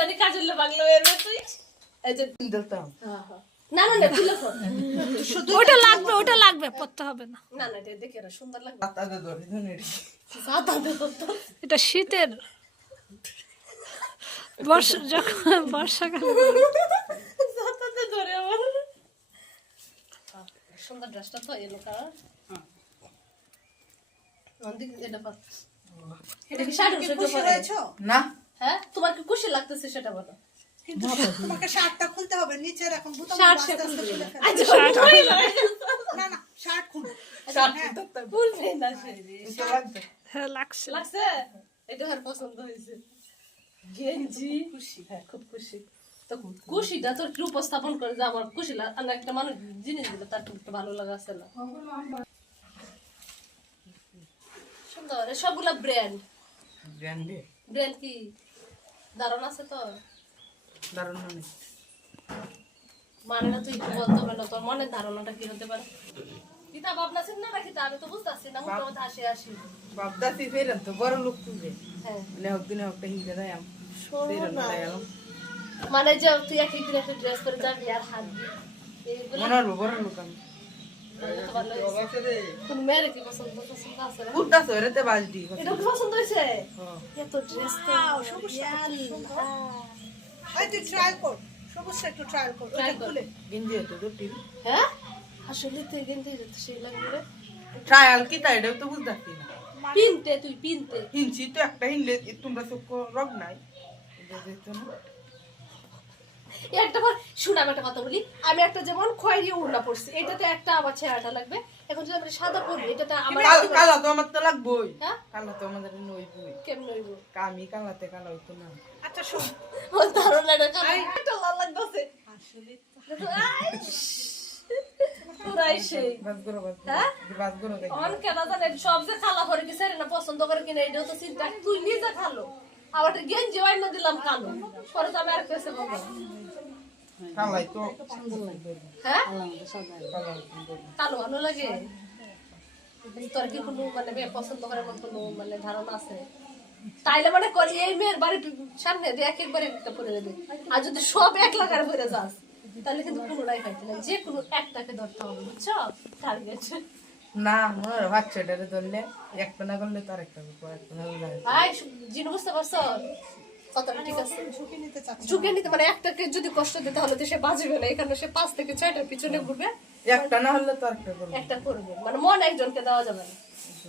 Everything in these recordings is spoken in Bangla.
জানি কাজের লো বাংলা এর তুই এই যে হ্যাঁ, হ্যাঁ। না না না তুলে ফোন ওটা লাগবে ওটা লাগবে পড়তে হবে না। না না এটা দেখে সুন্দর লাগবে। পাতাতে ধরে ধরে দে এটা শীতের। বর্ষা যখন বর্ষাকালে সাদাতে ধরে আমার। সুন্দর ড্রেসটা তো এলো কালার অন্দিক এটা কি শাড়ি? না। হ্যাঁ? তোমার কি খুশি লাগতেছে সেটা বলো। কিন্তু তোমাকে শার্টটা খুলতে হবে নিচের এখন বুতাম আস্তে আস্তে খুলে ফেলো। আচ্ছা না। না। শার্ট খুলো খুলবে না সে। এটা লাগবে। হ্যাঁ লাগছে। লাগছে? এটা আর পছন্দ হয়েছে। গেঞ্জি। খুশি। হ্যাঁ খুব খুশি। তো খুশিটা তোর কি উপস্থাপন করে যে আমার খুশি লাগ একটা মানুষ জিনিস দিল তার খুব ভালো লাগা আছে না। সুন্দর সবগুলা ব্র্যান্ড ব্র্যান্ডে ব্র্যান্ড কি? দারুণ আছে তো দারুণ মানে মানে না তুই একটু বলতে তোর মনের ধারণাটা কি হতে পারে? কিতা ভাবনা ছিল না নাকি তা? আমি তো বুঝতেছি না আসি বাপদাসি ফেরেন তো বড় লোক তুলবে হ্যাঁ। মানে হোক দিনে হোক হিংসা দেয় ফেরেন শোনো না। মানে যে তুই এক একদিন একটা ড্রেস করে যাবি আর হাত দিবি এইগুলো মনে বড় লোক আমি। ট্রায়াল হ্যাঁ রে কি তাই? এটাও তো বুঝতে না। পিনতে তুই পিনতে। হিনছি তো একটা হিনলে তোমরা চোখ রগ নাই। একটা বার শুন আমি একটা কথা বলি। আমি একটা যেমন খয়েরি উড়না পড়ছি এটাতে একটা আমার ছেঁড়াটা লাগবে। এখন যদি আমি সাদা পরি এটাতে আমার কাল- তো আমার তো লাগবেই। হ্যাঁ? কালা তো আমাদের নইবই। কেমন হইব আমি কালাতে কালা হইতো না। আচ্ছা শোন। আমার কালো। লাল লাগতেছে। আসলে হ্যাঁ? অন কেন সব যে খালা করে কি না পছন্দ করে কিনা এটাও তো চিন্তা। তুই নিজে খালো। আবার গেঞ্জি ওয়াইন দিলাম কালো। পরে তো আমি আর কেসে বলব কালাই তো। হ্যাঁ? কালো ভালো লাগে। তোর কি কোনো মানে মেয়ে পছন্দ করে এমন কোনো মানে ধারণা আছে? তাইলে মানে করি এই মেয়ের বাড়ির সামনে দিয়ে এক একবারে একটা পরে দেবে। আর যদি সব এক লাগার পরে যাস তাহলে কিন্তু কোনোটাই পাইতে না। যে কোনো একটাকে ধরতে হবে বুঝছ? টার্গেট না হয় বাচ্চাটারে ধরলে একটা না করলে তার একটা একটা না। ভাই জিনিস বুঝতে পারছ? ঠিক আছে। ঝুঁকি নিতে চাচ্ছি ঝুঁকে নিতে মানে একটাকে যদি কষ্ট দিতে হলে তো সে বাঁচবে না এখানে সে পাঁচ থেকে ছয়টার পিছনে ঘুরবে। একটা না হলে তো করব। একটা করবে। মানে মন একজনকে দেওয়া যাবে না।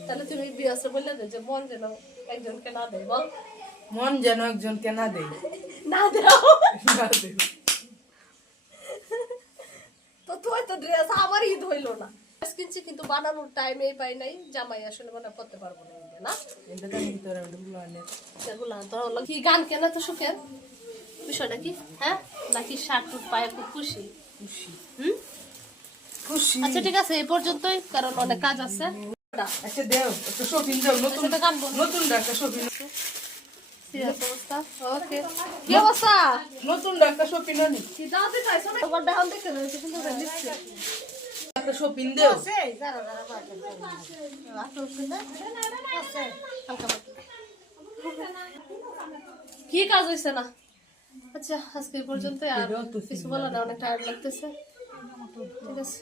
তাহলে তুমি বিয়াসে বললে যে মন যেন একজনকে না দেয় বল। মন যেন একজনকে না দেয়। না দাও। না দেয়। তো তুই তো ড্রেস আমার ঈদ হইল না কিনছি কিন্তু বানানোর টাইমেই পাই নাই। জামাই আসলে মানে পড়তে পারব না না? কি গান কেনা তো সুখের? বিষয়টা কি? হ্যাঁ? নাকি শার্ট টুট পায়ে খুব খুশি? খুশি। হুম? খুশি। আচ্ছা ঠিক আছে এই পর্যন্তই কারণ অনেক কাজ আছে। আচ্ছা দেও একটা শপিং দাও নতুন নতুন একটা শপিং ওকে। কি অবস্থা? নতুন একটা শপিং দেখতে দিচ্ছে একটা শপিং দেও। কি কাজ হইছে না? আচ্ছা আজকে পর্যন্ত আর কিছু বলা না অনেক টায়ার্ড লাগতেছে। ঠিক আছে